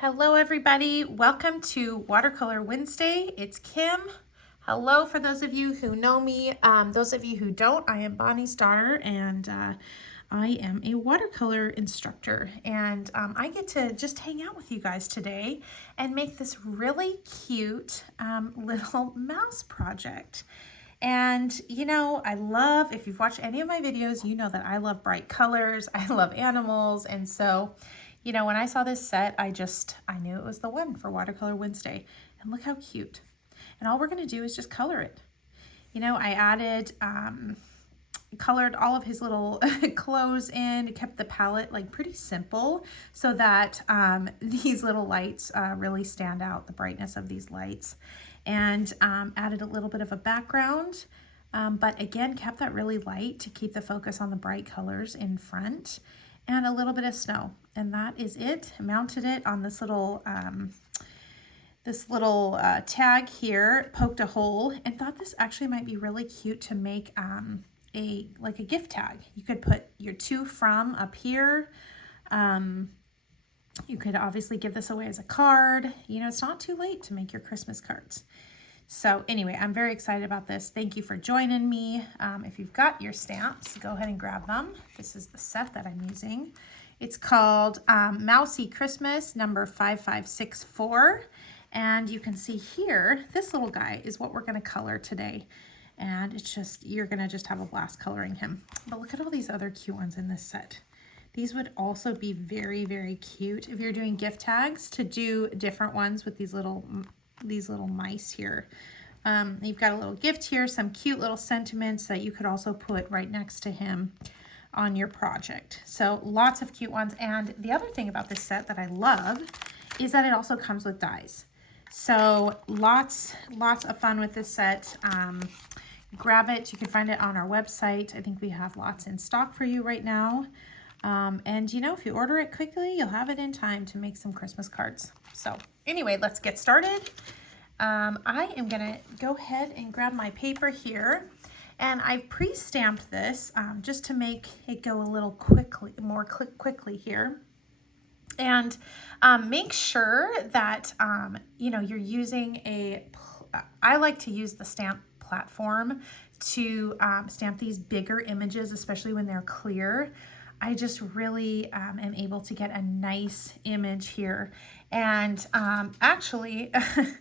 Hello everybody, welcome to Watercolor Wednesday. It's Kim. Hello for those of you who know me. Those of you who don't, I am Bonnie's daughter and I am a watercolor instructor, and I get to just hang out with you guys today and make this really cute little mouse project. And you know, if you've watched any of my videos, you know that I love bright colors, I love animals, and so you know, when I saw this set, I knew it was the one for Watercolor Wednesday. And look how cute. And all we're going to do is just color it. You know, I added, colored all of his little clothes in, kept the palette like pretty simple so that these little lights really stand out, the brightness of these lights. And added a little bit of a background, but again, kept that really light to keep the focus on the bright colors in front. And a little bit of snow, and that is it. Mounted it on this little tag here, poked a hole, and thought this actually might be really cute to make a gift tag. You could put your to from up here. You could obviously give this away as a card. You know, it's not too late to make your Christmas cards. So anyway, I'm very excited about this. Thank you for joining me. If you've got your stamps, go ahead and grab them. This is the set that I'm using. It's called Mousy Christmas number 5564. And you can see here, this little guy is what we're gonna color today. And it's just, you're gonna just have a blast coloring him. But look at all these other cute ones in this set. These would also be very, very cute if you're doing gift tags, to do different ones with these little mice here. You've got a little gift here, some cute little sentiments that you could also put right next to him on your project. So lots of cute ones. And the other thing about this set that I love is that it also comes with dies. So lots of fun with this set. Grab it. You can find it on our website. I think we have lots in stock for you right now. And you know, if you order it quickly, you'll have it in time to make some Christmas cards. So anyway, let's get started. I am gonna go ahead and grab my paper here, and I've pre-stamped this just to make it go a little more quickly here. And make sure that you know, you're using I like to use the stamp platform to stamp these bigger images, especially when they're clear. I just really am able to get a nice image here. And actually, I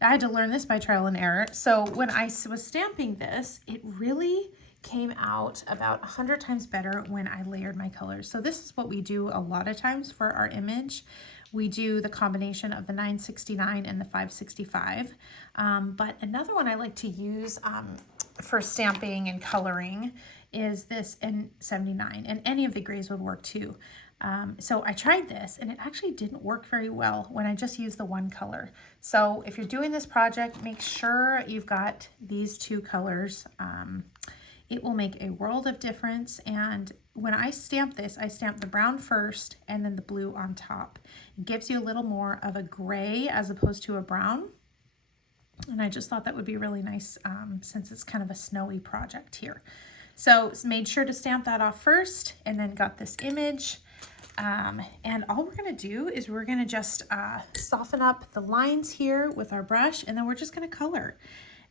had to learn this by trial and error. So when I was stamping this, it really came out about 100 times better when I layered my colors. So this is what we do a lot of times for our image. We do the combination of the 969 and the 565. But another one I like to use for stamping and coloring is this N79, and any of the grays would work too. So I tried this and it actually didn't work very well when I just used the one color. So if you're doing this project, make sure you've got these two colors. It will make a world of difference. And when I stamp this, I stamp the brown first and then the blue on top. It gives you a little more of a gray as opposed to a brown. And I just thought that would be really nice since it's kind of a snowy project here. So made sure to stamp that off first, and then got this image. And all we're gonna do is we're gonna just soften up the lines here with our brush, and then we're just gonna color.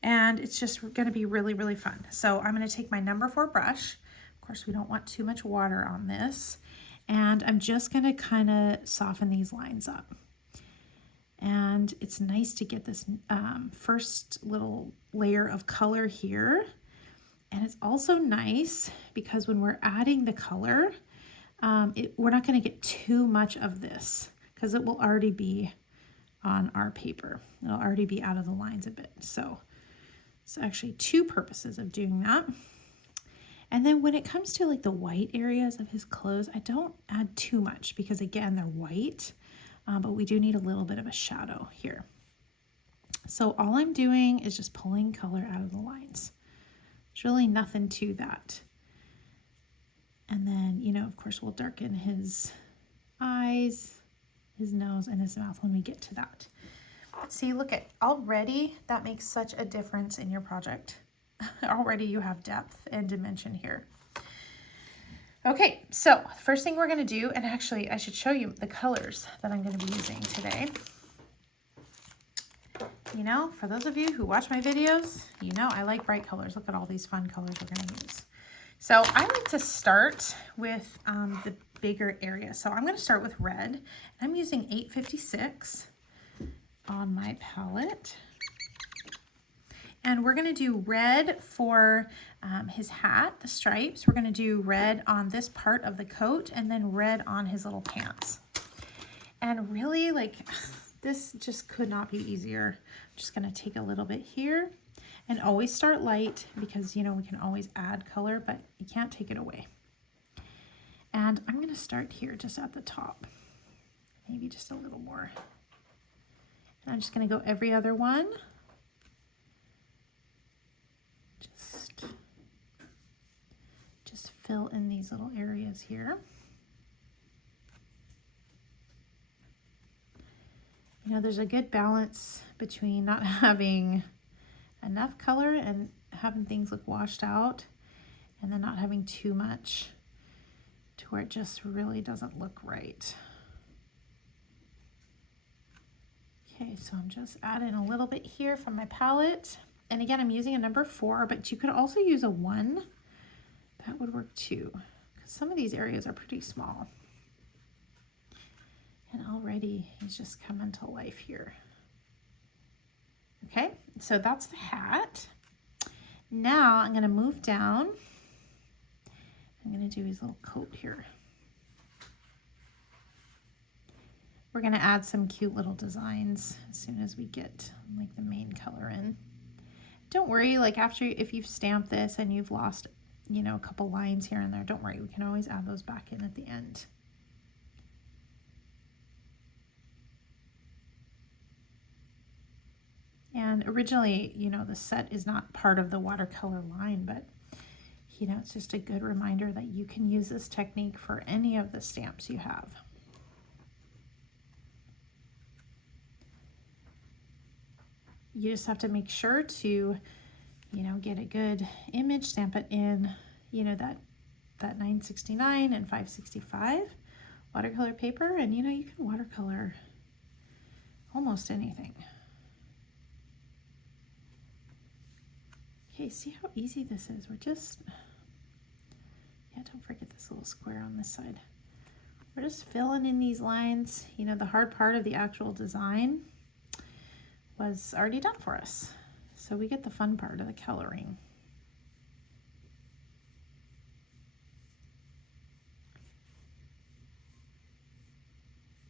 And it's just gonna be really, really fun. So I'm gonna take my number 4 brush. Of course, we don't want too much water on this. And I'm just gonna kind of soften these lines up. And it's nice to get this first little layer of color here. And it's also nice because when we're adding the color, we're not going to get too much of this because it will already be on our paper. It'll already be out of the lines a bit. So it's actually 2 purposes of doing that. And then when it comes to like the white areas of his clothes, I don't add too much because again, they're white, but we do need a little bit of a shadow here. So all I'm doing is just pulling color out of the lines. There's really nothing to that. And then, you know, of course, we'll darken his eyes, his nose, and his mouth when we get to that. See, look at, already that makes such a difference in your project. Already you have depth and dimension here. Okay, so first thing we're gonna do, and actually I should show you the colors that I'm gonna be using today. You know, for those of you who watch my videos, you know I like bright colors. Look at all these fun colors we're gonna use. So I like to start with the bigger area. So I'm gonna start with red. I'm using 856 on my palette. And we're gonna do red for his hat, the stripes. We're gonna do red on this part of the coat and then red on his little pants. And really, like, this just could not be easier. I'm just gonna take a little bit here and always start light because, you know, we can always add color, but you can't take it away. And I'm gonna start here just at the top, maybe just a little more. And I'm just gonna go every other one. Just fill in these little areas here. You know, there's a good balance between not having enough color and having things look washed out, and then not having too much to where it just really doesn't look right. Okay, so I'm just adding a little bit here from my palette. And again, I'm using a number 4, but you could also use a 1. That would work too, because some of these areas are pretty small. And already he's just coming to life here. Okay, so that's the hat. Now I'm gonna move down. I'm gonna do his little coat here. We're gonna add some cute little designs as soon as we get like the main color in. Don't worry, like after, if you've stamped this and you've lost, you know, a couple lines here and there, don't worry, we can always add those back in at the end. And originally, you know, the set is not part of the watercolor line, but you know, it's just a good reminder that you can use this technique for any of the stamps you have. You just have to make sure to, you know, get a good image, stamp it in, you know, that 969 and 565 watercolor paper, and you know, you can watercolor almost anything. Okay, see how easy this is? We're just, yeah, don't forget this little square on this side. We're just filling in these lines. You know, the hard part of the actual design was already done for us. So we get the fun part of the coloring.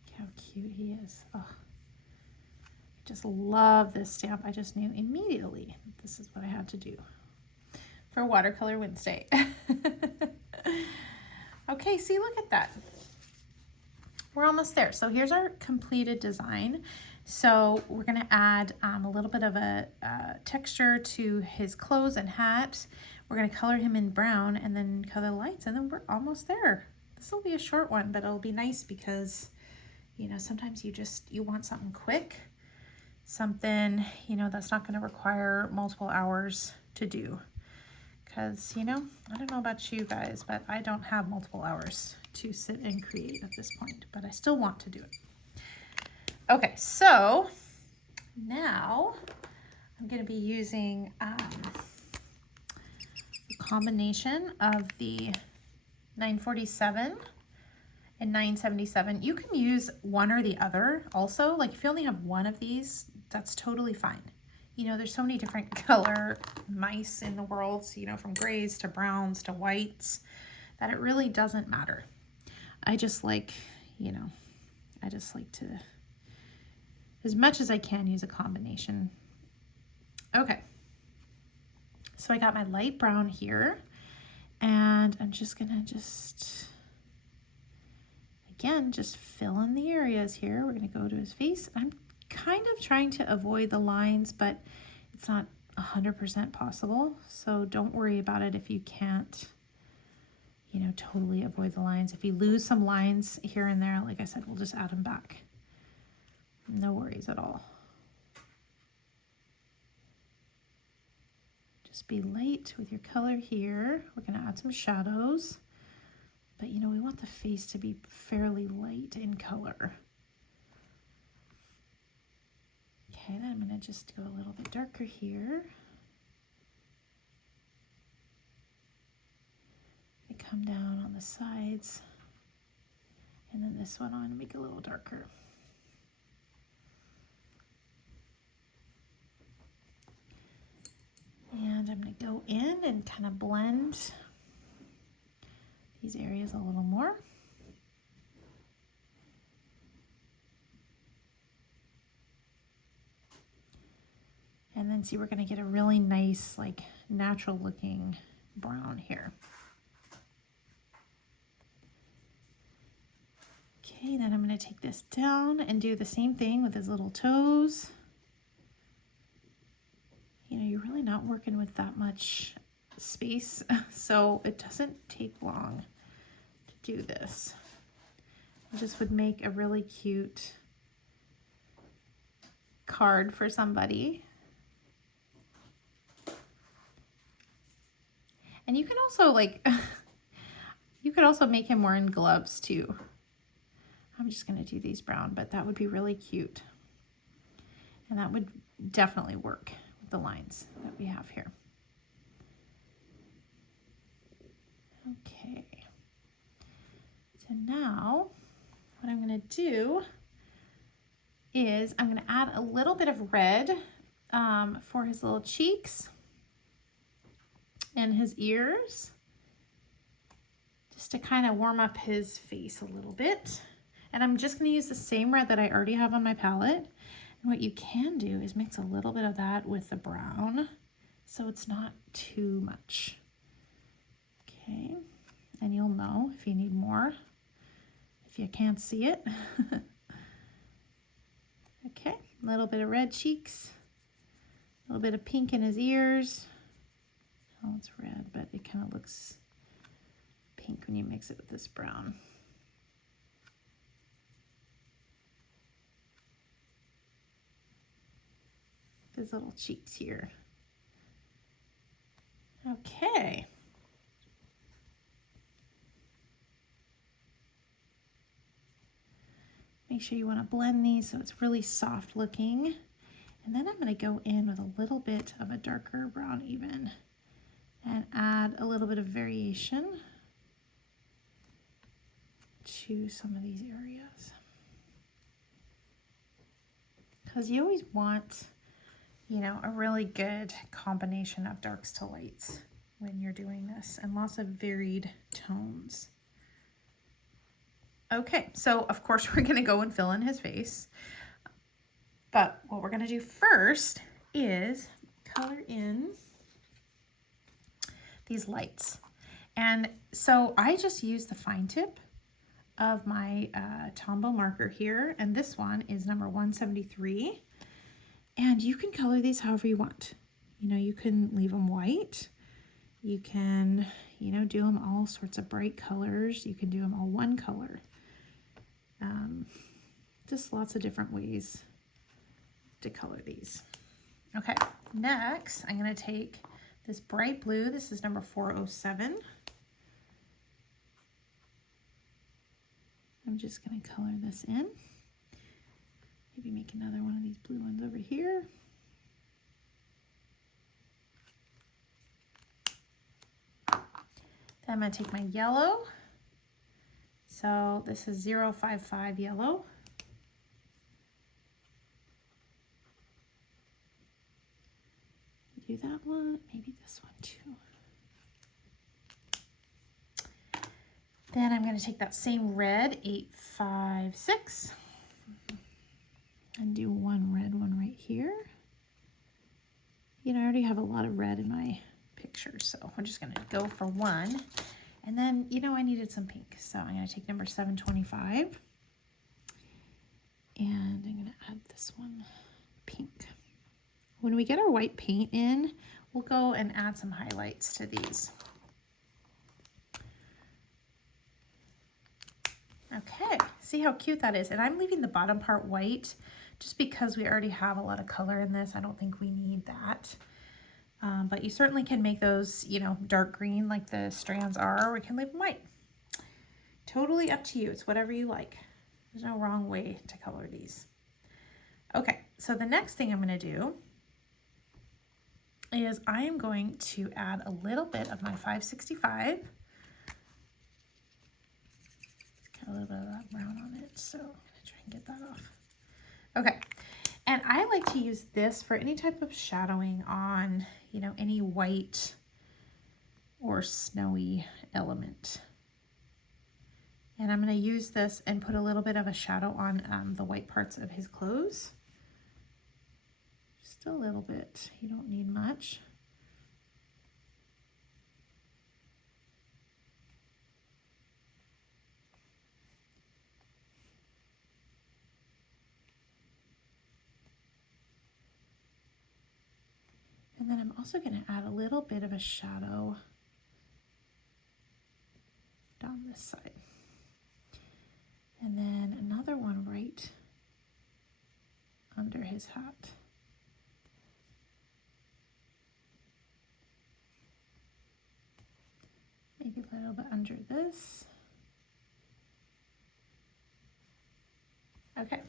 Look how cute he is. Oh, I just love this stamp. I just knew immediately this is what I had to do for Watercolor Wednesday. Okay, see, look at that. We're almost there. So here's our completed design. So we're gonna add a little bit of a texture to his clothes and hat. We're gonna color him in brown and then color the lights, and then we're almost there. This will be a short one, but it'll be nice because, you know, sometimes you want something quick, something, you know, that's not gonna require multiple hours to do. Because, you know, I don't know about you guys, but I don't have multiple hours to sit and create at this point, but I still want to do it. Okay, so now I'm going to be using a combination of the 947 and 977. You can use one or the other also. Like if you only have one of these, that's totally fine. You know, there's so many different color mice in the world, so, you know, from grays to browns to whites, that it really doesn't matter. I just like, you know, I just like to, as much as I can, use a combination. Okay, so I got my light brown here, and I'm just gonna again, just fill in the areas here. We're gonna go to his face. I'm kind of trying to avoid the lines, but it's not 100% possible. So don't worry about it if you can't, you know, totally avoid the lines. If you lose some lines here and there, like I said, we'll just add them back. No worries at all. Just be light with your color here. We're gonna add some shadows. But you know, we want the face to be fairly light in color. Okay, then I'm going to just go a little bit darker here. I come down on the sides, and then this one I'm going to make a little darker. And I'm going to go in and kind of blend these areas a little more. And then see, we're going to get a really nice, like, natural looking brown here. Okay, then I'm going to take this down and do the same thing with his little toes. You know, you're really not working with that much space, so it doesn't take long to do this. This would make a really cute card for somebody. And you can also, like, you could also make him wearing gloves too. I'm just going to do these brown, but that would be really cute. And that would definitely work with the lines that we have here. Okay. So now what I'm going to do is I'm going to add a little bit of red for his little cheeks and his ears, just to kind of warm up his face a little bit. And I'm just going to use the same red that I already have on my palette. And what you can do is mix a little bit of that with the brown, so it's not too much. Okay, and you'll know if you need more, if you can't see it. Okay, a little bit of red cheeks, a little bit of pink in his ears. Oh, it's red, but it kind of looks pink when you mix it with this brown. His little cheeks here. Okay. Make sure you want to blend these so it's really soft looking. And then I'm going to go in with a little bit of a darker brown even and add a little bit of variation to some of these areas. Because you always want, you know, a really good combination of darks to lights when you're doing this, and lots of varied tones. Okay, so of course we're going to go and fill in his face, but what we're going to do first is color in these lights. And so I just use the fine tip of my Tombow marker here, and this one is number 173. And you can color these however you want. You know, you can leave them white. You can, you know, do them all sorts of bright colors. You can do them all one color. Just lots of different ways to color these. Okay, next I'm going to take this bright blue. This is number 407. I'm just going to color this in. Maybe make another one of these blue ones over here. Then I'm going to take my yellow. So this is 055 yellow. Do that one, maybe this one too. Then I'm going to take that same red, 856, and do one red one right here. You know, I already have a lot of red in my picture, so I'm just going to go for one. And then, you know, I needed some pink, so I'm going to take number 725, and I'm going to add this one, pink. When we get our white paint in, we'll go and add some highlights to these. Okay, see how cute that is? And I'm leaving the bottom part white just because we already have a lot of color in this. I don't think we need that. But you certainly can make those, you know, dark green like the strands are, or we can leave them white. Totally up to you. It's whatever you like. There's no wrong way to color these. Okay, so the next thing I'm going to do is I am going to add a little bit of my 565. Got a little bit of that brown on it, so I'm going to try and get that off. Okay, and I like to use this for any type of shadowing on, you know, any white or snowy element. And I'm going to use this and put a little bit of a shadow on the white parts of his clothes. Just a little bit. You don't need much. And then I'm also going to add a little bit of a shadow down this side. And then another one right under his hat. Maybe a little bit under this. Okay.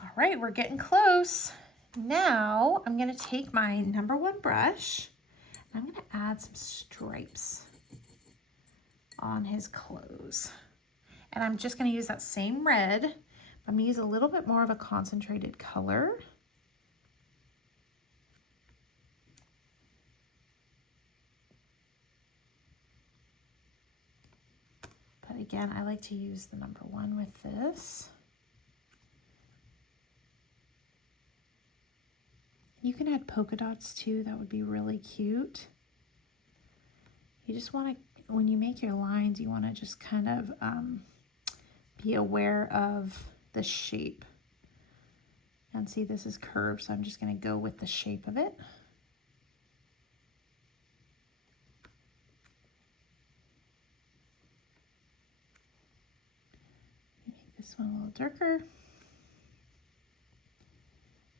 All right, we're getting close. Now I'm going to take my #1 brush. I'm going to add some stripes on his clothes. And I'm just going to use that same red. I'm going to use a little bit more of a concentrated color. But again, I like to use the #1 with this. You can add polka dots too. That would be really cute. You just want to, when you make your lines, you want to just kind of be aware of the shape. And see, this is curved, so I'm just going to go with the shape of it. Make this one a little darker.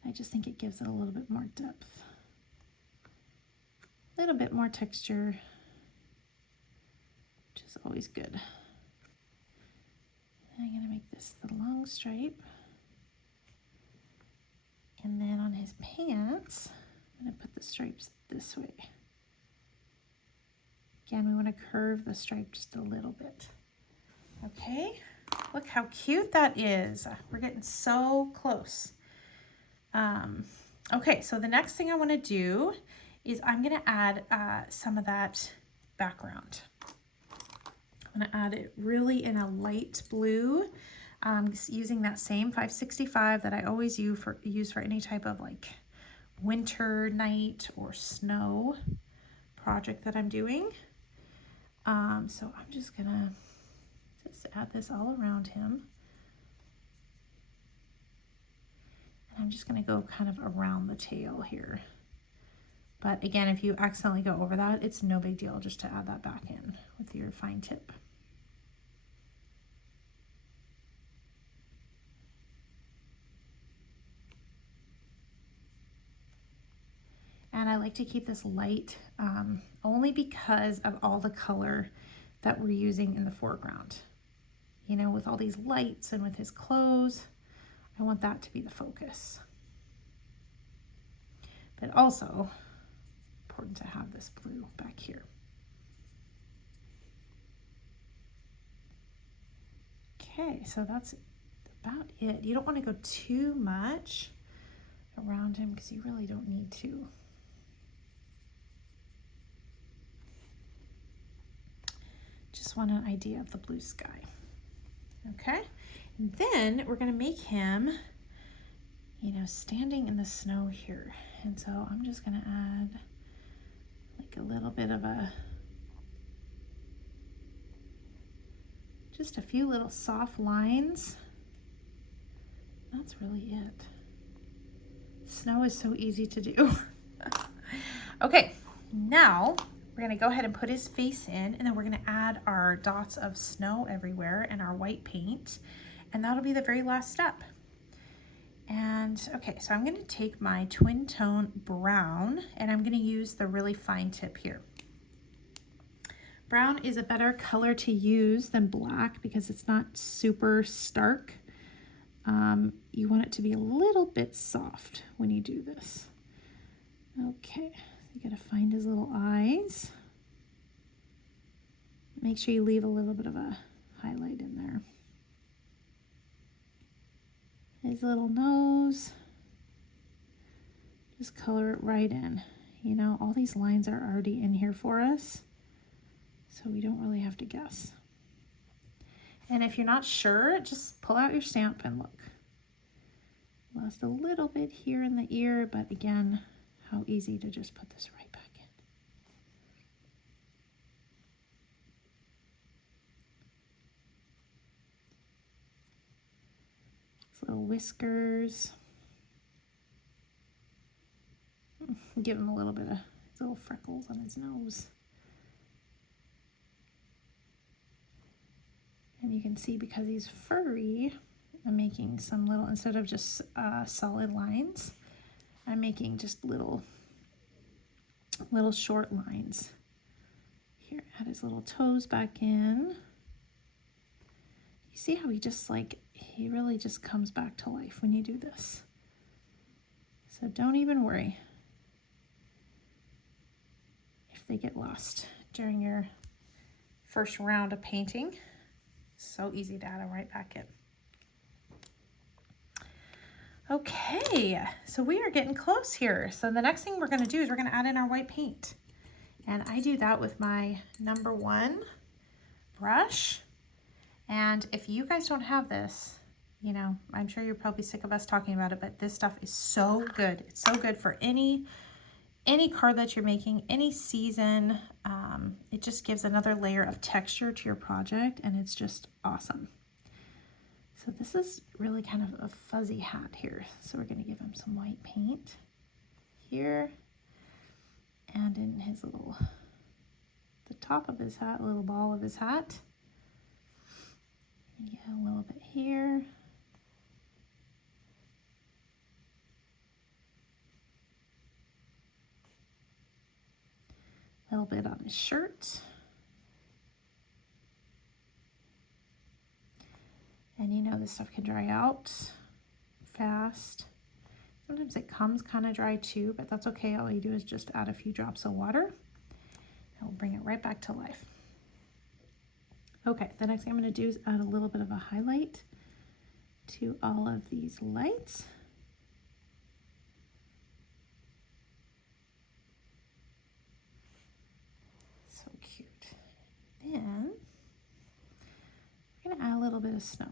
I just think it gives it a little bit more depth. A little bit more texture, which is always good. I'm going to make this the long stripe. And then on his pants, I'm going to put the stripes this way. Again, we want to curve the stripe just a little bit. Okay, look how cute that is. We're getting so close. Okay, so the next thing I want to do is I'm going to add some of that background. I'm going to add it really in a light blue, using that same 565 that I always use for any type of like winter night or snow project that I'm doing. So I'm just going to just add this all around him. And I'm just going to go kind of around the tail here. But again, if you accidentally go over that, it's no big deal just to add that back in with your fine tip. And I like to keep this light only because of all the color that we're using in the foreground. You know, with all these lights and with his clothes, I want that to be the focus. But also important to have this blue back here. Okay, so that's about it. You don't want to go too much around him because you really don't need to. Just want an idea of the blue sky. Okay, and then we're going to make him, you know, standing in the snow here. And so I'm just going to add like a little bit of just a few little soft lines. That's really it. Snow is so easy to do. Okay, now we're going to go ahead and put his face in, and then we're going to add our dots of snow everywhere and our white paint, and that'll be the very last step. And okay, so I'm going to take my twin tone brown, and I'm going to use the really fine tip here. Brown is a better color to use than black because it's not super stark. You want it to be a little bit soft when you do this. Okay, you gotta find his little eyes. Make sure you leave a little bit of a highlight in there. His little nose. Just color it right in. You know, all these lines are already in here for us, so we don't really have to guess. And if you're not sure, just pull out your stamp and look. Lost a little bit here in the ear, but again, how easy to just put this right back in. His little whiskers. Give him a little bit of little freckles on his nose. And you can see because he's furry, I'm making some little, instead of just solid lines, I'm making just little short lines. Here, add his little toes back in. You see how he just he really just comes back to life when you do this. So don't even worry if they get lost during your first round of painting. So easy to add them right back in. Okay, so we are getting close here. So the next thing we're gonna do is we're gonna add in our white paint. And I do that with my #1 brush. And if you guys don't have this, you know, I'm sure you're probably sick of us talking about it, but this stuff is so good. It's so good for any card that you're making, any season. It just gives another layer of texture to your project, and it's just awesome. So this is really kind of a fuzzy hat here. So we're gonna give him some white paint here, and in his the top of his hat, a little ball of his hat. Yeah, a little bit here. A little bit on his shirt. And you know this stuff can dry out fast. Sometimes it comes kind of dry too, but that's okay. All you do is just add a few drops of water and we'll bring it right back to life. Okay, the next thing I'm going to do is add a little bit of a highlight to all of these lights. So cute. Then we're going to add a little bit of snow.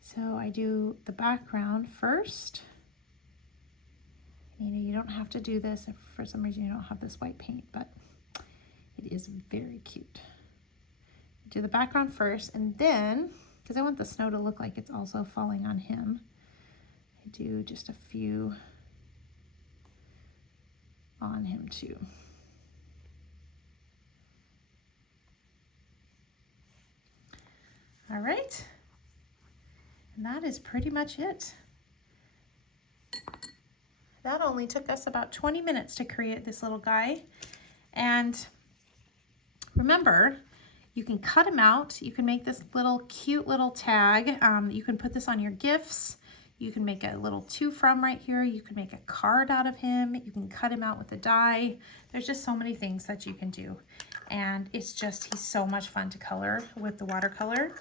So I do the background first. You know, you don't have to do this if for some reason you don't have this white paint, but it is very cute. Do the background first, and then, because I want the snow to look like it's also falling on him, I do just a few on him too. All right, and that is pretty much it. That only took us about 20 minutes to create this little guy. And remember, you can cut him out. You can make this little cute little tag. You can put this on your gifts. You can make a little to from right here. You can make a card out of him. You can cut him out with a die. There's just so many things that you can do. And it's just, he's so much fun to color with the watercolor.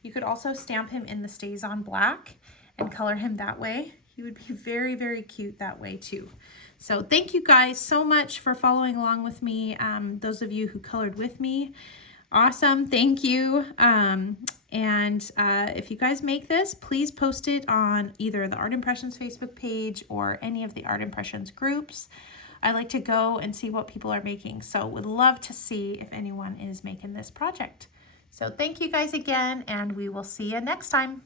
You could also stamp him in the Stays On Black and color him that way. He would be very, very cute that way too. So thank you guys so much for following along with me. Those of you who colored with me, awesome, thank you. If you guys make this, please post it on either the Art Impressions Facebook page or any of the Art Impressions groups. I like to go and see what people are making. So would love to see if anyone is making this project. So thank you guys again, and we will see you next time.